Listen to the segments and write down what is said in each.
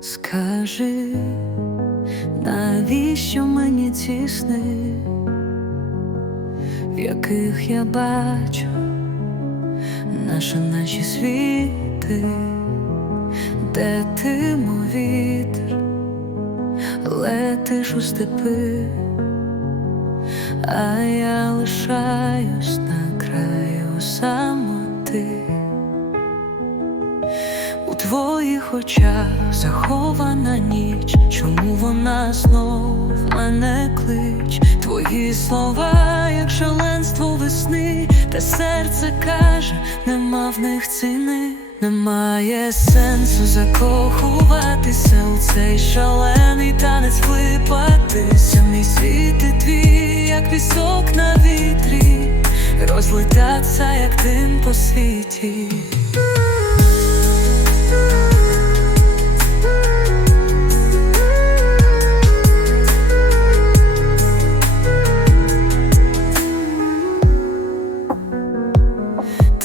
Скажи, навіщо мені ці сни, в яких я бачу наші наші світи, де ти, мов вітер, летиш у степи, а я лишаюсь на краю самоти. Твоїх очах захована ніч, чому вона знов мене клич? Твої слова, як шаленство весни, та серце каже, нема в них ціни, немає сенсу закохуватися у цей шалений танець влипатися. Мій світ і твій, як пісок на вітрі, розлетаться, як дим по світі.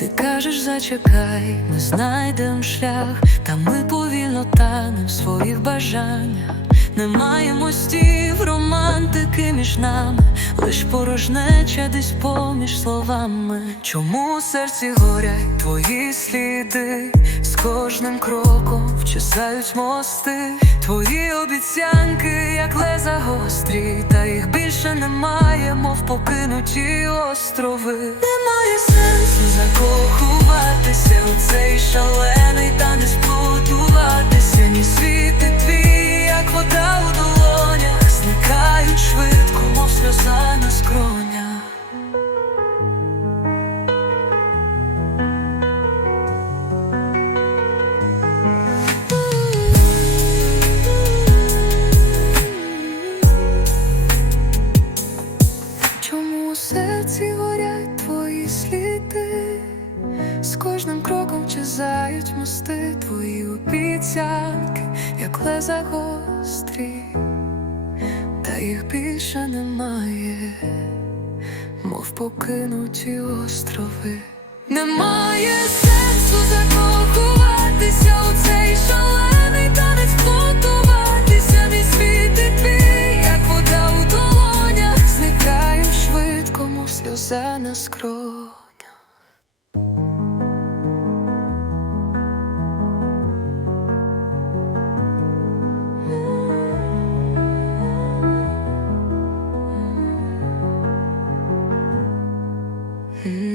Ти кажеш, зачекай, ми знайдем шлях, та ми повільно танем в своїх бажаннях. Немає мостів, романтики між нами, лиш порожнеча десь поміж словами. Чому у серці горять твої сліди? З кожним кроком вчесають мости, твої обіцянки, як леза гострі, та їх більше немає, мов покинуті острови. Немає сенсу закохуватися у цей шалений та не сплутуватися. З кожним кроком чезають мости твої обіцянки, як леза гострі, та їх більше немає, мов покинуті острови. Немає сенсу закоху Mm.